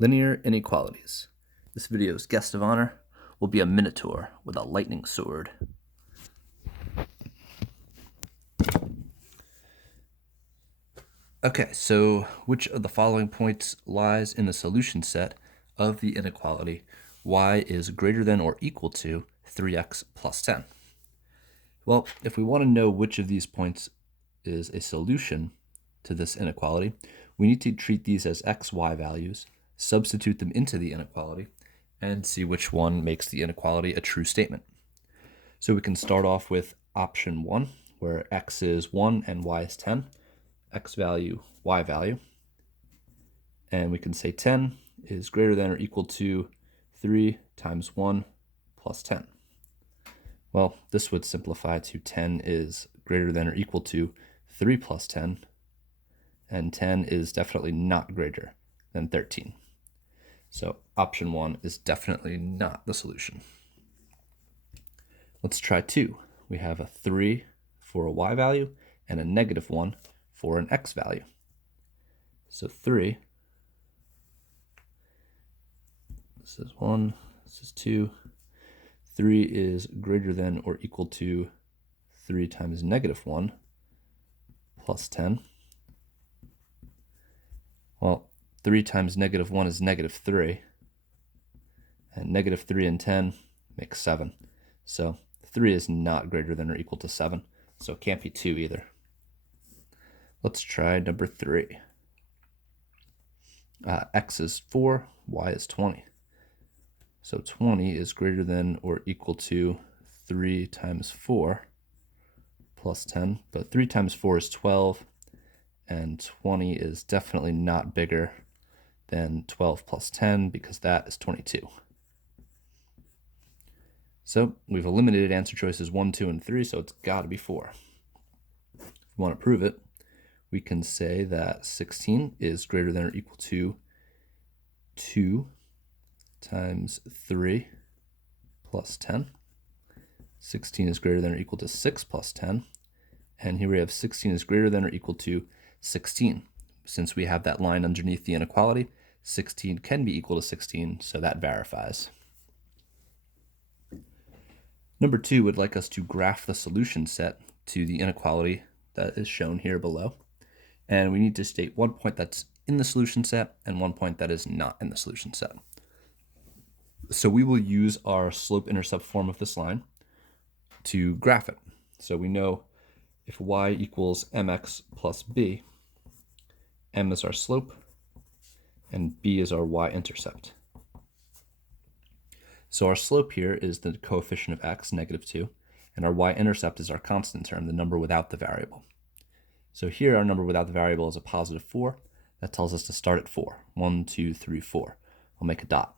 Linear inequalities. This video's guest of honor will be a minotaur with a lightning sword. Okay, so which of the following points lies in the solution set of the inequality y is greater than or equal to 3x plus 10? Well, if we want to know which of these points is a solution to this inequality, we need to treat these as x, y values, substitute them into the inequality, and see which one makes the inequality a true statement. So we can start off with option 1, where x is 1 and y is 10, x value, y value. And we can say 10 is greater than or equal to 3 times 1 plus 10. Well, this would simplify to 10 is greater than or equal to 3 plus 10, and 10 is definitely not greater than 13. So option 1 is definitely not the solution. Let's try 2. We have a 3 for a y value and a negative 1 for an x value. So 3, this is 1, this is 2. 3 is greater than or equal to 3 times negative 1 plus 10. Well, 3 times negative 1 is negative 3, and negative 3 and 10 makes 7. So 3 is not greater than or equal to 7, so it can't be 2 either. Let's try number 3. X is 4, y is 20. So 20 is greater than or equal to 3 times 4 plus 10, but 3 times 4 is 12, and 20 is definitely not bigger than 12 plus 10 because that is 22. So we've eliminated answer choices 1, 2, and 3, so it's got to be 4. If we want to prove it, we can say that 16 is greater than or equal to 2 times 3 plus 10. 16 is greater than or equal to 6 plus 10. And here we have 16 is greater than or equal to 16. Since we have that line underneath the inequality, 16 can be equal to 16, so that verifies. Number 2 would like us to graph the solution set to the inequality that is shown here below. And we need to state one point that's in the solution set and one point that is not in the solution set. So we will use our slope-intercept form of this line to graph it. So we know if y equals mx plus b, m is our slope and b is our y-intercept. So our slope here is the coefficient of x, negative 2, and our y-intercept is our constant term, the number without the variable. So here our number without the variable is a positive 4. That tells us to start at 4. 1, 2, 3, 4. I'll make a dot.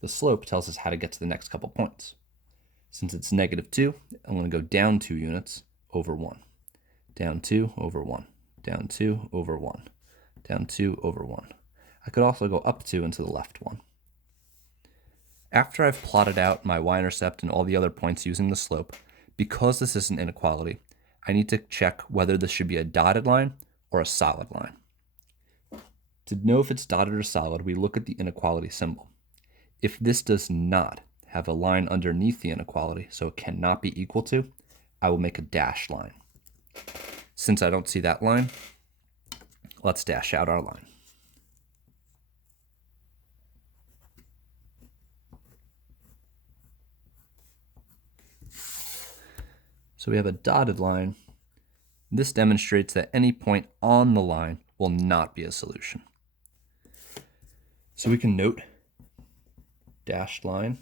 The slope tells us how to get to the next couple points. Since it's negative 2, I'm going to go down 2 units over 1. Down 2 over 1. Down 2 over 1. Down 2 over 1. I could also go up 2 and to the left 1. After I've plotted out my y-intercept and all the other points using the slope, because this is an inequality, I need to check whether this should be a dotted line or a solid line. To know if it's dotted or solid, we look at the inequality symbol. If this does not have a line underneath the inequality, so it cannot be equal to, I will make a dashed line. Since I don't see that line, let's dash out our line. So we have a dotted line. This demonstrates that any point on the line will not be a solution. So we can note dashed line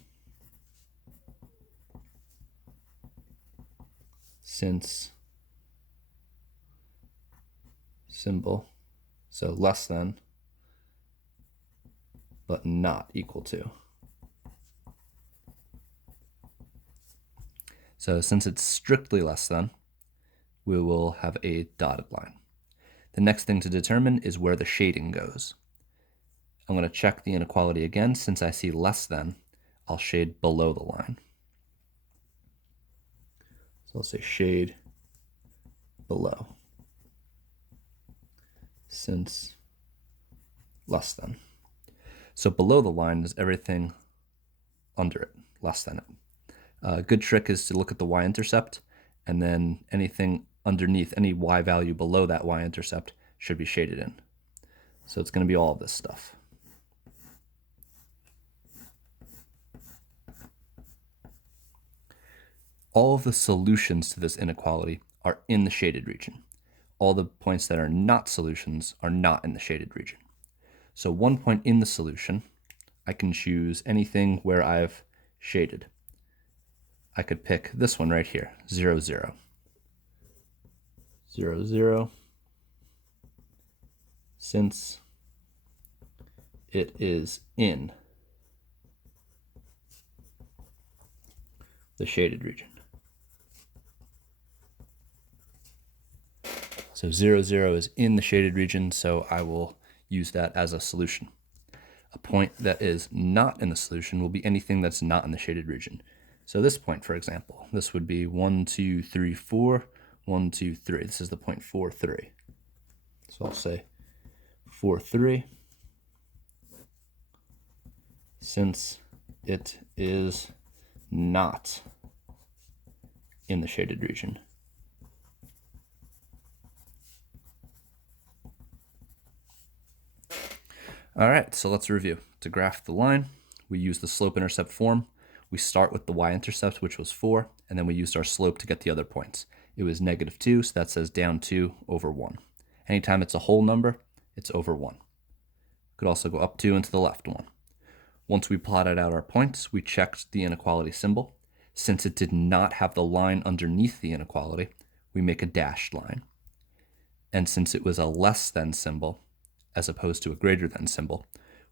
since symbol, so less than, but not equal to. So since it's strictly less than, we will have a dotted line. The next thing to determine is where the shading goes. I'm going to check the inequality again. Since I see less than, I'll shade below the line. So I'll say shade below, since less than. So below the line is everything under it, less than it. A good trick is to look at the y-intercept, and then anything underneath, any y value below that y-intercept should be shaded in. So it's going to be all of this stuff. All of the solutions to this inequality are in the shaded region. All the points that are not solutions are not in the shaded region. So one point in the solution, I can choose anything where I've shaded. I could pick this one right here, 0, 0. 0, 0. Since it is in the shaded region. So 0, 0 is in the shaded region, so I will use that as a solution. A point that is not in the solution will be anything that's not in the shaded region. So this point, for example, this would be 1, 2, 3, 4, 1, 2, 3. This is the point 4, 3. So I'll say 4, 3, since it is not in the shaded region. All right, so let's review. To graph the line, we use the slope-intercept form. We start with the y-intercept, which was 4, and then we used our slope to get the other points. It was -2, so that says down 2 over 1. Anytime it's a whole number, it's over 1. Could also go up 2 and to the left 1. Once we plotted out our points, we checked the inequality symbol. Since it did not have the line underneath the inequality, we make a dashed line. And since it was a less than symbol, as opposed to a greater than symbol,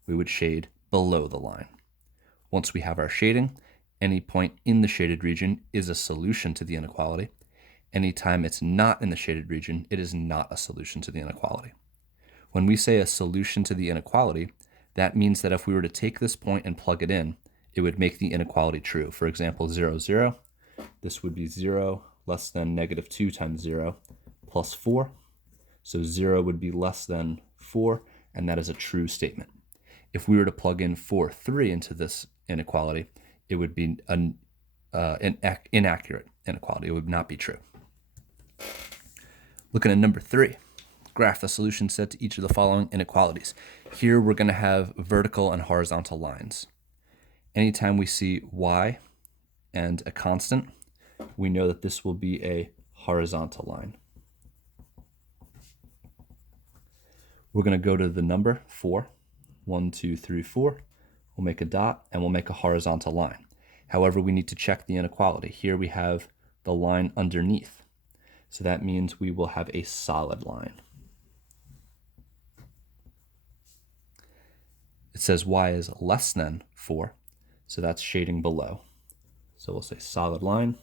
we would shade below the line. Once we have our shading, any point in the shaded region is a solution to the inequality. Anytime it's not in the shaded region, it is not a solution to the inequality. When we say a solution to the inequality, that means that if we were to take this point and plug it in, it would make the inequality true. For example, 0, 0, this would be 0 less than -2 times 0 plus 4. So 0 would be less than 4, and that is a true statement. If we were to plug in 4, 3 into this inequality, it would be an inaccurate inequality. It would not be true. Looking at number 3, graph the solution set to each of the following inequalities. Here we're going to have vertical and horizontal lines. Anytime we see y and a constant, we know that this will be a horizontal line. We're going to go to the number 4. 1, 2, 3, 4. We'll make a dot, and we'll make a horizontal line. However, we need to check the inequality. Here we have the line underneath. So that means we will have a solid line. It says y is less than 4, so that's shading below. So we'll say solid line,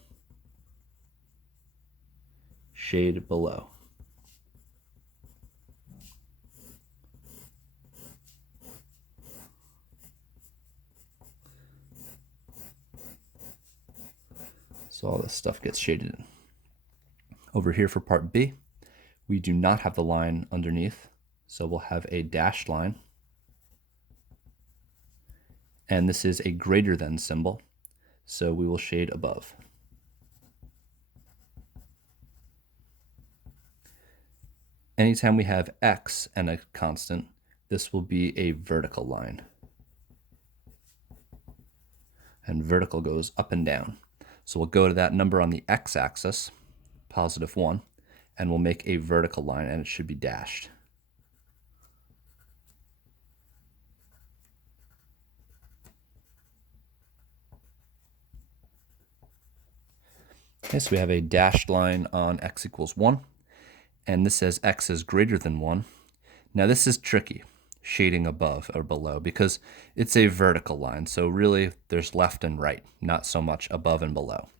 shade below. So all this stuff gets shaded in. Over here for part B, we do not have the line underneath, so we'll have a dashed line. And this is a greater than symbol, so we will shade above. Anytime we have x and a constant, this will be a vertical line. And vertical goes up and down. So we'll go to that number on the x-axis, +1, and we'll make a vertical line, and it should be dashed. Okay, so we have a dashed line on x equals 1, and this says x is greater than 1. Now this is tricky, shading above or below, because it's a vertical line, so really there's left and right, not so much above and below.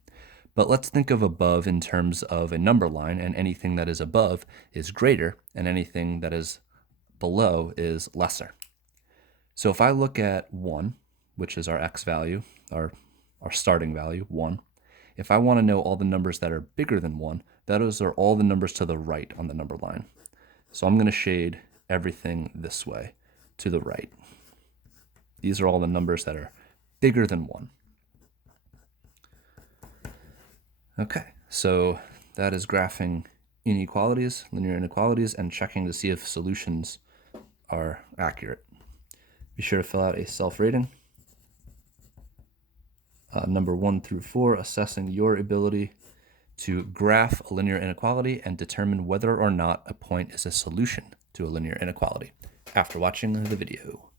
But let's think of above in terms of a number line, and anything that is above is greater, and anything that is below is lesser. So if I look at 1, which is our x value, our starting value, 1, if I want to know all the numbers that are bigger than 1, those are all the numbers to the right on the number line. So I'm going to shade everything this way, to the right. These are all the numbers that are bigger than 1. Okay, so that is graphing inequalities, linear inequalities, and checking to see if solutions are accurate. Be sure to fill out a self-rating. Number 1 through 4, assessing your ability to graph a linear inequality and determine whether or not a point is a solution to a linear inequality after watching the video.